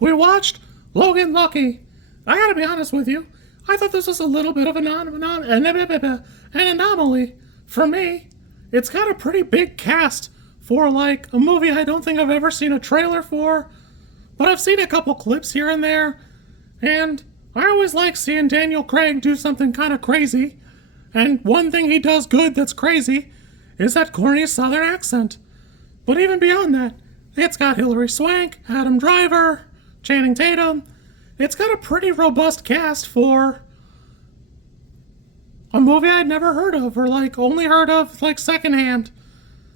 we watched Logan Lucky. I gotta be honest with you, I thought this was a little bit of an anomaly. For me, it's got a pretty big cast for like a movie I don't think I've ever seen a trailer for, but I've seen a couple clips here and there, and I always like seeing Daniel Craig do something kind of crazy, and one thing he does good that's crazy is that corny southern accent. But even beyond that, it's got Hilary Swank, Adam Driver, Channing Tatum. It's got a pretty robust cast for a movie I'd never heard of, or like only heard of like secondhand.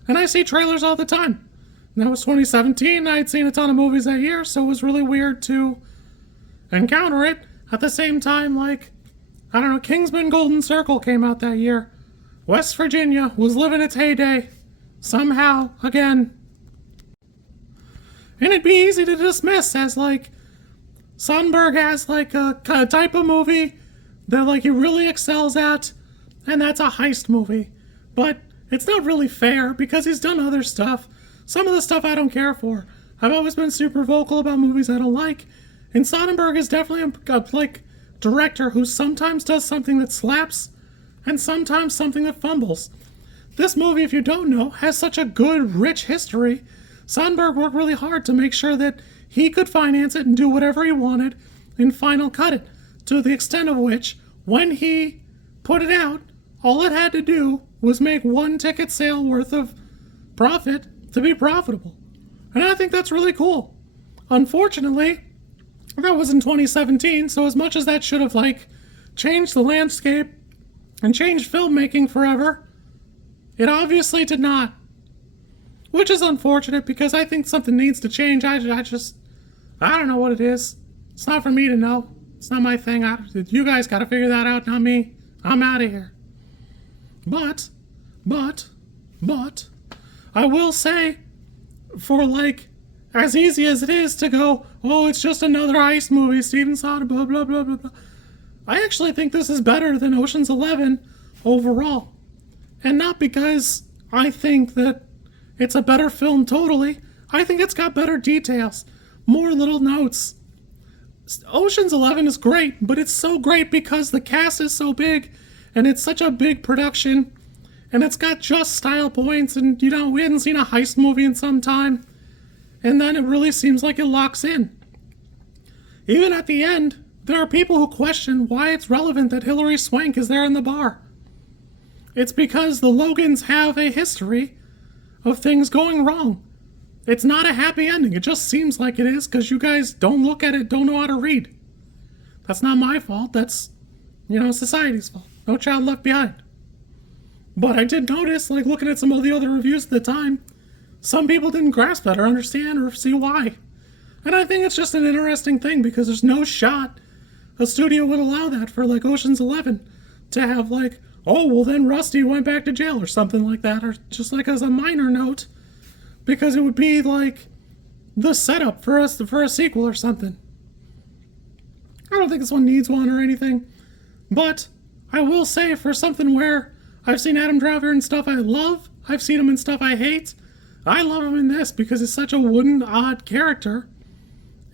And I see trailers all the time. And that was 2017. I'd seen a ton of movies that year, so it was really weird to encounter it. At the same time, like, I don't know, Kingsman Golden Circle came out that year. West Virginia was living its heyday. Somehow, again. And it'd be easy to dismiss as, like, Soderbergh has, like, a type of movie that, like, he really excels at, and that's a heist movie. But it's not really fair, because he's done other stuff. Some of the stuff I don't care for. I've always been super vocal about movies I don't like, and Soderbergh is definitely a like, director who sometimes does something that slaps, and sometimes something that fumbles. This movie, if you don't know, has such a good, rich history. Soderbergh worked really hard to make sure that he could finance it and do whatever he wanted and final cut it, to the extent of which, when he put it out, all it had to do was make one ticket sale worth of profit to be profitable. And I think that's really cool. Unfortunately, that was in 2017, so as much as that should have, like, changed the landscape and changed filmmaking forever, it obviously did not. Which is unfortunate, because I think something needs to change. I don't know what it is. It's not for me to know. It's not my thing. You guys gotta figure that out, not me. I'm out of here. But, I will say, for, like, as easy as it is to go, oh, it's just another heist movie, Steven Soderbergh, blah, blah, blah, blah, blah. I actually think this is better than Ocean's 11 overall. And not because I think that it's a better film totally. I think it's got better details, more little notes. Ocean's 11 is great, but it's so great because the cast is so big, and it's such a big production, and it's got just style points, and, you know, we hadn't seen a heist movie in some time. And then it really seems like it locks in. Even at the end, there are people who question why it's relevant that Hilary Swank is there in the bar. It's because the Logans have a history of things going wrong. It's not a happy ending. It just seems like it is because you guys don't look at it, don't know how to read. That's not my fault. That's, you know, society's fault. No child left behind. But I did notice, like, looking at some of the other reviews at the time, some people didn't grasp that or understand or see why. And I think it's just an interesting thing because there's no shot a studio would allow that for, like, Ocean's 11 to have, like, oh, well, then Rusty went back to jail or something like that, or just, like, as a minor note, because it would be, like, the setup for us for a sequel or something. I don't think this one needs one or anything, but I will say, for something where I've seen Adam Driver in stuff I love, I've seen him in stuff I hate, I love him in this because he's such a wooden, odd character.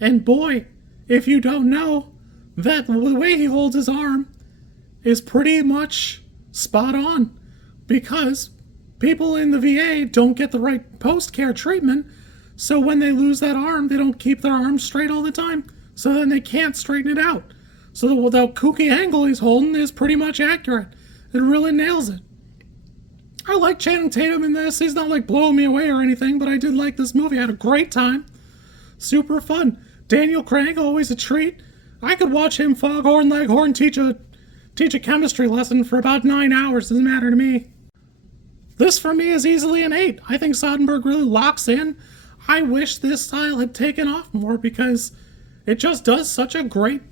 And boy, if you don't know, that the way he holds his arm is pretty much spot on. Because people in the VA don't get the right post-care treatment, so when they lose that arm, they don't keep their arm straight all the time, so then they can't straighten it out. So the kooky angle he's holding is pretty much accurate. It really nails it. I like Channing Tatum in this. He's not, like, blowing me away or anything, but I did like this movie. I had a great time. Super fun. Daniel Craig, always a treat. I could watch him foghorn leghorn teach a chemistry lesson for about 9 hours. Doesn't matter to me. This, for me, is easily an 8. I think Soderbergh really locks in. I wish this style had taken off more because it just does such a great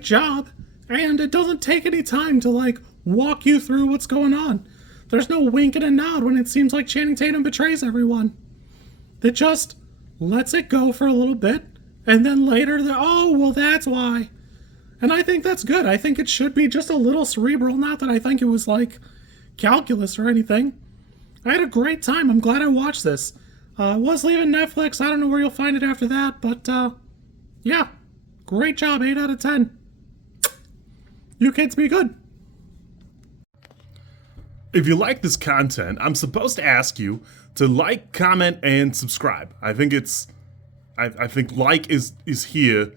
job, and it doesn't take any time to, like, walk you through what's going on. There's no wink and a nod when it seems like Channing Tatum betrays everyone. It just lets it go for a little bit, and then later, oh, well, that's why. And I think that's good. I think it should be just a little cerebral. Not that I think it was, like, calculus or anything. I had a great time. I'm glad I watched this. Was leaving Netflix. I don't know where you'll find it after that, but Yeah, great job, 8 out of 10. You kids be good. If you like this content, I'm supposed to ask you to like, comment, and subscribe. I think like is here,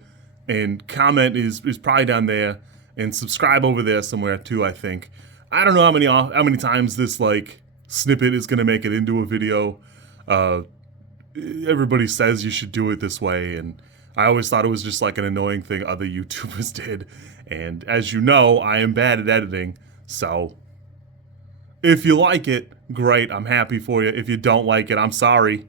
and comment is probably down there, and subscribe over there somewhere too. I think. I don't know how many times this like snippet is gonna make it into a video. Everybody says you should do it this way, and I always thought it was just like an annoying thing other YouTubers did. And as you know, I am bad at editing, so if you like it, great, I'm happy for you. If you don't like it, I'm sorry.